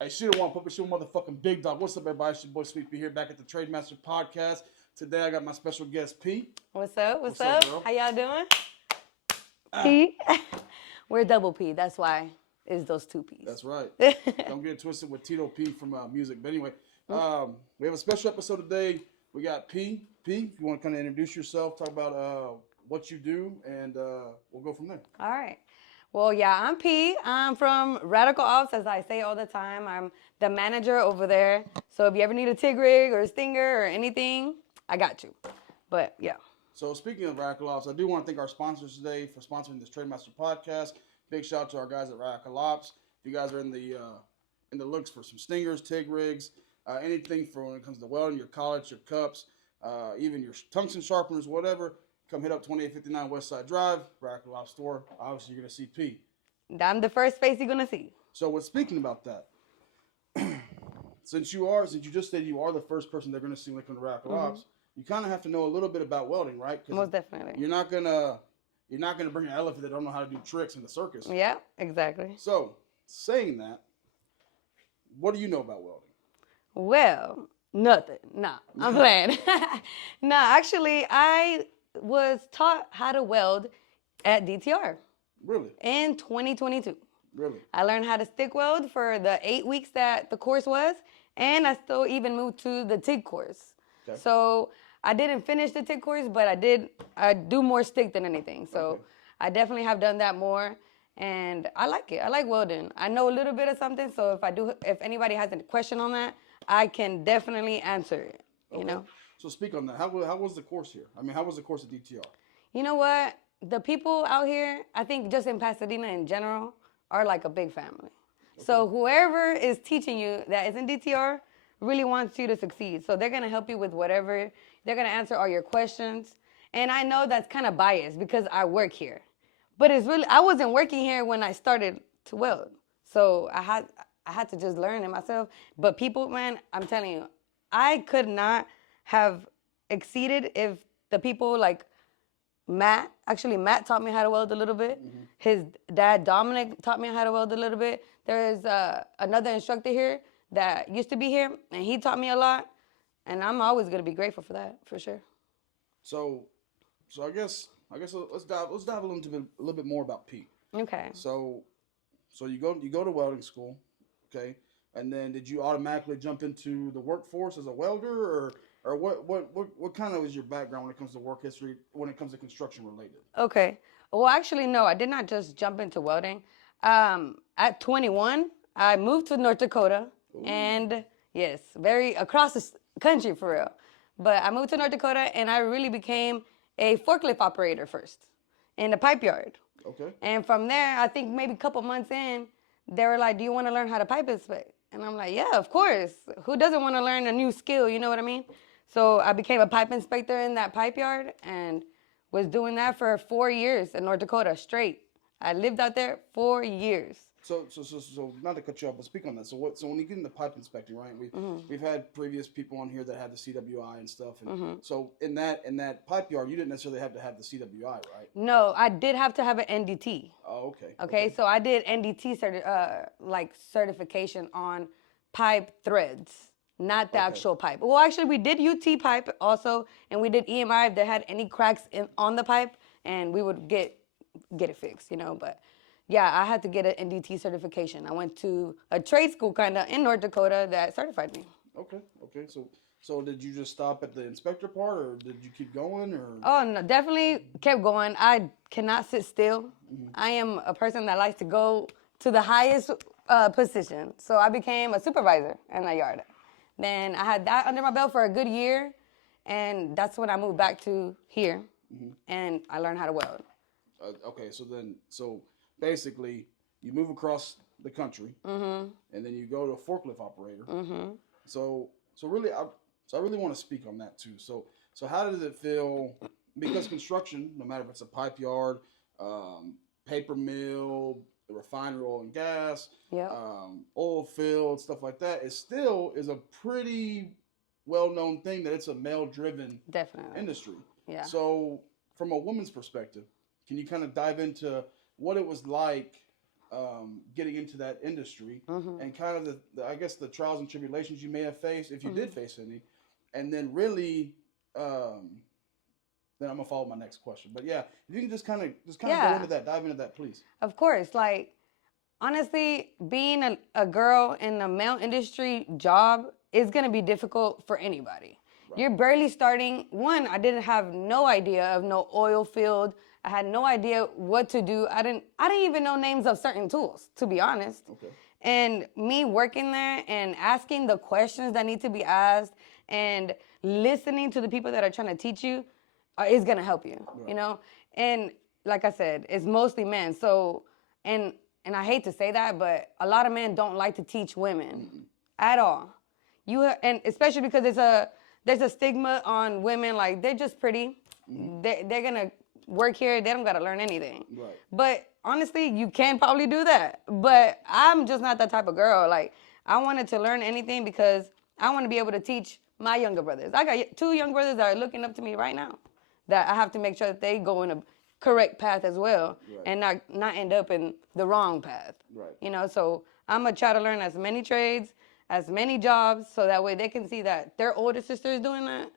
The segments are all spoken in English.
Hey, she don't want to put she motherfucking big dog. What's up, everybody? It's your boy SweetP here, back at the Trade Master Podcast. Today I got my special guest P. What's up? What's What's up, up? girl? How y'all doing? Ah, P. We're double P. That's why it's those two P's. that's right. Don't get it twisted with Tito P from music. But anyway, we have a special episode today. We got P. P, if you want to kind of introduce yourself, talk about what you do, and we'll go from there. All right. Well, yeah, I'm P. I'm from Radical Ops, as I say all the time. I'm the manager over there. So if you ever need a TIG rig or a stinger or anything, I got you. But yeah. So speaking of Radical Ops, I do want to thank our sponsors today for sponsoring this Trade Master Podcast. Big shout out to our guys at Radical Ops. If you guys are in the looks for some stingers, TIG rigs, anything for when it comes to welding, your collets, your cups, even your tungsten sharpeners, whatever, come hit up 2859 West Side Drive, Radical Ops store. Obviously, you're gonna see P. I'm the first face you're going to see. So, with speaking about that, since you just said you are the first person they're gonna see when they come to Radical Ops, you kind of have to know a little bit about welding, right? Most definitely. You're not gonna bring an elephant that don't know how to do tricks in the circus. Yeah, exactly. So, saying that, what do you know about welding? Well, nothing. Nah, I'm playing. Nah, actually, I was taught how to weld at DTR Really? in 2022. Really? I learned how to stick weld for the 8 weeks that the course was, and I still even moved to the TIG course. Okay. So I didn't finish the TIG course, but I do more stick than anything. So Okay. I definitely have done that more, and I like it. I like welding. I know a little bit of something, so if anybody has a question on that, I can definitely answer it, you know? So speak on that. How was the course here? I mean, how was the course at DTR? You know what? The people out here, I think just in Pasadena in general, are like a big family. So whoever is teaching you that is in DTR really wants you to succeed. So they're going to help you with whatever. They're going to answer all your questions. And I know that's kind of biased because I work here. But I wasn't working here when I started to weld. So I had to just learn it myself. But people, man, I'm telling you, I could not have exceeded if the people like Matt taught me how to weld a little bit. Mm-hmm. His dad, Dominic, taught me how to weld a little bit. There's another instructor here that used to be here, and he taught me a lot. And I'm always going to be grateful for that, for sure. So I guess let's dive a little bit more about Pete. Okay. So you go to welding school, okay? And then did you automatically jump into the workforce as a welder, or what kind of is your background when it comes to work history, when it comes to construction related? Okay. Well, actually, no, I did not just jump into welding. At 21, I moved to North Dakota, and yes, very across the country for real. But I moved to North Dakota, and I really became a forklift operator first in the pipe yard. Okay. And from there, I think maybe a couple months in, they were like, "Do you want to learn how to pipe inspect?" And I'm like, "Yeah, of course. Who doesn't want to learn a new skill? You know what I mean?" So I became a pipe inspector in that pipe yard and was doing that for 4 years in North Dakota straight. I lived out there 4 years. So not to cut you off, but speak on that. So when you get into pipe inspecting, right? We've had previous people on here that had the CWI and stuff, and so in that pipe yard, you didn't necessarily have to have the CWI, right? No, I did have to have an NDT. Oh, okay. Okay, so I did NDT certification on pipe threads, not the actual pipe. Well, actually, we did UT pipe also, and we did EMI if there had any cracks on the pipe, and we would get it fixed, you know. But yeah, I had to get an NDT certification. I went to a trade school kind of in North Dakota that certified me. Okay. So did you just stop at the inspector part, or did you keep going, or? Oh, no, definitely kept going. I cannot sit still. I am a person that likes to go to the highest position. So I became a supervisor in the yard. Then I had that under my belt for a good year, and that's when I moved back to here, and I learned how to weld. Okay, so basically, you move across the country, and then you go to a forklift operator. So I really want to speak on that too. So how does it feel? Because construction, no matter if it's a pipe yard, paper mill, the refinery, oil and gas, oil field, stuff like that, it still is a pretty well-known thing that it's a male-driven industry. Yeah. So from a woman's perspective, can you kind of dive into what it was like getting into that industry and kind of I guess the trials and tribulations you may have faced, if you did face any, and then really, then I'm gonna follow my next question. But yeah, if you can just kind of go into that, dive into that, please. Of course, like honestly, being a girl in a male industry job is gonna be difficult for anybody. Right. You're barely starting. One, I didn't have no idea of no oil field. I had no idea what to do. I didn't even know names of certain tools, to be honest. Okay. And me working there and asking the questions that need to be asked and listening to the people that are trying to teach you is gonna help you, right. You know. And like I said, it's mostly men. So and I hate to say that, but a lot of men don't like to teach women at all. And especially because there's a stigma on women, like they're just pretty. They're gonna work here. They don't gotta learn anything. Right. But honestly, you can probably do that. But I'm just not that type of girl. Like I wanted to learn anything because I want to be able to teach my younger brothers. I got 2 young brothers that are looking up to me right now. That I have to make sure that they go in a correct path as well, right. And not end up in the wrong path. Right. You know, so I'm gonna try to learn as many trades, as many jobs, so that way they can see that their older sister is doing that,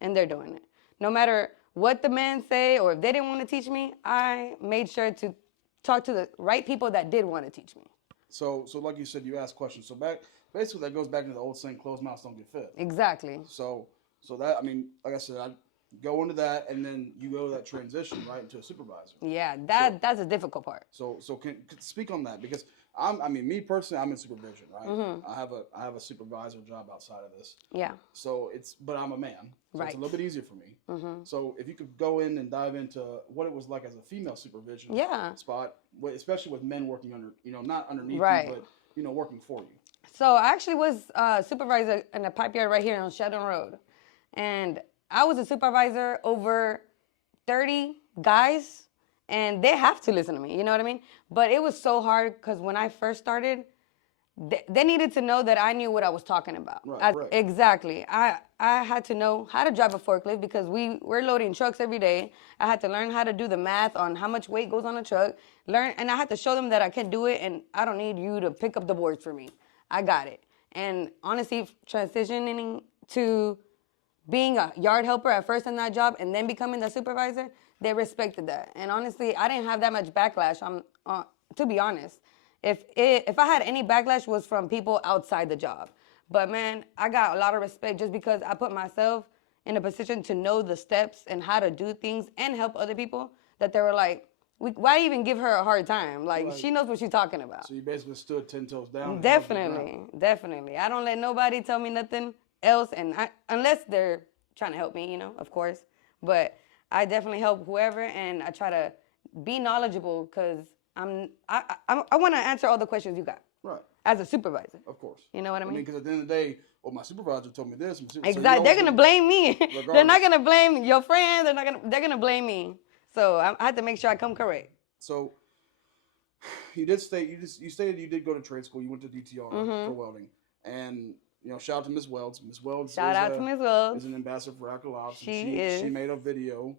and they're doing it. No matter what the men say, or if they didn't want to teach me, I made sure to talk to the right people that did want to teach me. So like you said, you asked questions. So basically that goes back to the old saying, closed mouths don't get fed. Exactly. So that, I mean, like I said, I go into that, and then you go to that transition right into a supervisor. Yeah, that's a difficult part. So can speak on that, because me personally, I'm in supervision, right? I have a supervisor job outside of this. Yeah. So but I'm a man, so right. It's a little bit easier for me. So if you could go in and dive into what it was like as a female supervision spot, especially with men working under, not underneath right. you, but working for you. So I actually was a supervisor in a pipe yard right here on Sheldon Road, and I was a supervisor over 30 guys, and they have to listen to me, you know what I mean? But it was so hard because when I first started, they needed to know that I knew what I was talking about. Right. Exactly. I had to know how to drive a forklift because we're loading trucks every day. I had to learn how to do the math on how much weight goes on a truck. And I had to show them that I can do it, and I don't need you to pick up the boards for me. I got it. And honestly, transitioning to being a yard helper at first in that job and then becoming the supervisor, they respected that. And honestly, I didn't have that much backlash. To be honest, if I had any backlash, was from people outside the job. But man, I got a lot of respect just because I put myself in a position to know the steps and how to do things and help other people, that they were like, why even give her a hard time? Like, she knows what she's talking about. So you basically stood 10 toes down. Definitely. I don't let nobody tell me nothing else, and unless they're trying to help me, of course. But I definitely help whoever, and I try to be knowledgeable because I want to answer all the questions you got. Right. As a supervisor. Of course. You know what I mean? Because at the end of the day, my supervisor told me this. Exactly. So they're gonna blame me. They're not gonna blame your friend. They're gonna blame me. So I had to make sure I come correct. So you did you stated you did go to trade school. You went to DTR for welding, and shout out to Ms. Welds. Ms. Welds shout out to Ms. Welds. Is an ambassador for Rackle Ops. She made a video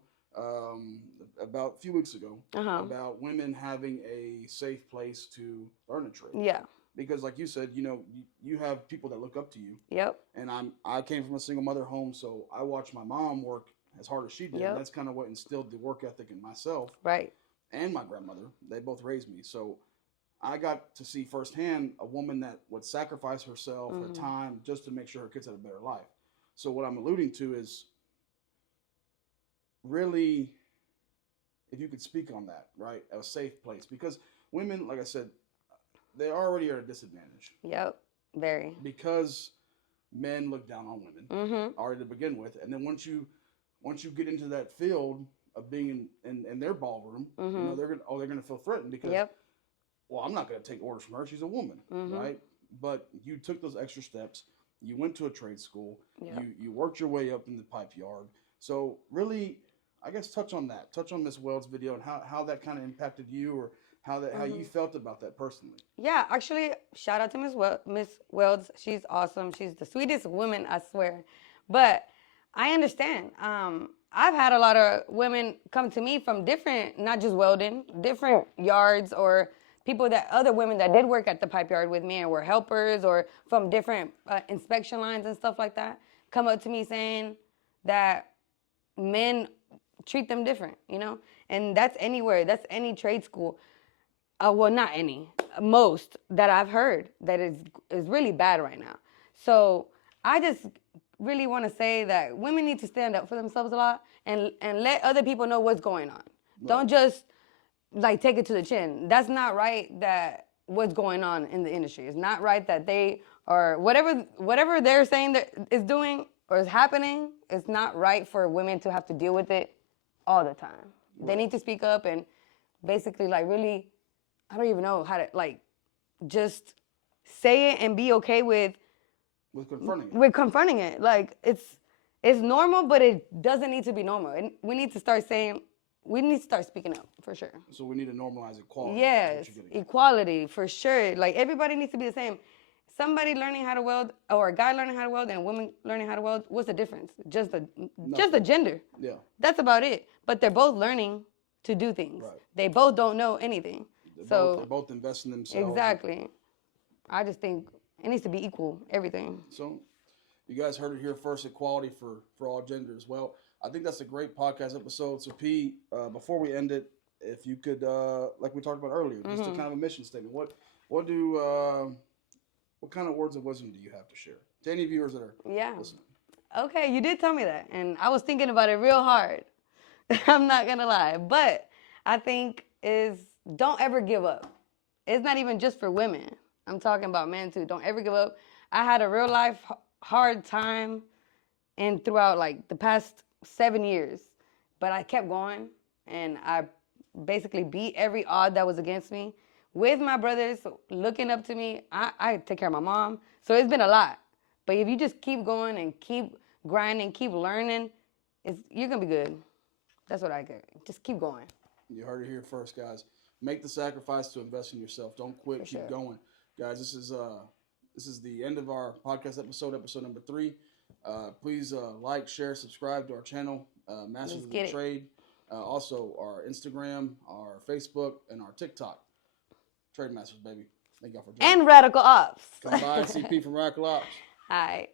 about a few weeks ago about women having a safe place to learn a trade. Yeah. Because like you said, you have people that look up to you. Yep. And I came from a single mother home, so I watched my mom work as hard as she did. Yep. That's kind of what instilled the work ethic in myself. Right. And my grandmother. They both raised me. So I got to see firsthand a woman that would sacrifice herself, her time, just to make sure her kids had a better life. So what I'm alluding to is really, if you could speak on that, right? A safe place. Because women, like I said, they already are at a disadvantage. Yep, very. Because men look down on women already to begin with. And then once you get into that field of being in their ballroom, they're gonna feel threatened because well, I'm not going to take orders from her. She's a woman, right? But you took those extra steps. You went to a trade school. Yep. You worked your way up in the pipe yard. So really, I guess touch on that. Touch on Miss Welds' video and how that kind of impacted you, or how you felt about that personally. Yeah, actually, shout out to Miss Welds. She's awesome. She's the sweetest woman, I swear. But I understand. I've had a lot of women come to me from different, not just welding, different yards or other women that did work at the pipe yard with me and were helpers or from different inspection lines and stuff like that, come up to me saying that men treat them different, and that's anywhere. That's any trade school. Well, not any, most that I've heard that is really bad right now. So I just really want to say that women need to stand up for themselves a lot and let other people know what's going on. Right. Don't just like take it to the chin. That's not right. That what's going on in the industry. It's not right that they are whatever they're saying that is doing or is happening. It's not right for women to have to deal with it all the time. Right. They need to speak up and basically like really, I don't even know how to like just say it and be okay with confronting it. Like it's normal, but it doesn't need to be normal. And we need to start speaking up for sure. So we need to normalize equality. Yes, equality for sure. Like everybody needs to be the same. Somebody learning how to weld or a guy learning how to weld and a woman learning how to weld, what's the difference? Just the gender. Yeah. That's about it. But they're both learning to do things. Right. They both don't know anything. They're both invest in themselves. Exactly. I just think it needs to be equal, everything. So you guys heard it here first, equality for all genders. Well, I think that's a great podcast episode. So P, before we end it, if you could, like we talked about earlier, just a kind of a mission statement. What kind of words of wisdom do you have to share to any viewers that are listening? Okay, you did tell me that, and I was thinking about it real hard. I'm not gonna lie, but I think don't ever give up. It's not even just for women. I'm talking about men too. Don't ever give up. I had a real life hard time and throughout like the past 7 years, but I kept going and I basically beat every odd that was against me with my brothers looking up to me. I take care of my mom. So it's been a lot. But if you just keep going and keep grinding, keep learning, you're going to be good. That's what I get. Just keep going. You heard it here first, guys. Make the sacrifice to invest in yourself. Don't quit. Keep going. Guys, this is the end of our podcast episode number 3. Please like, share, subscribe to our channel, Masters of the Trade. Also, our Instagram, our Facebook, and our TikTok. Trade Masters, baby. Thank y'all for joining. And Radical Ops. Come by, SweetP from Radical Ops. All right.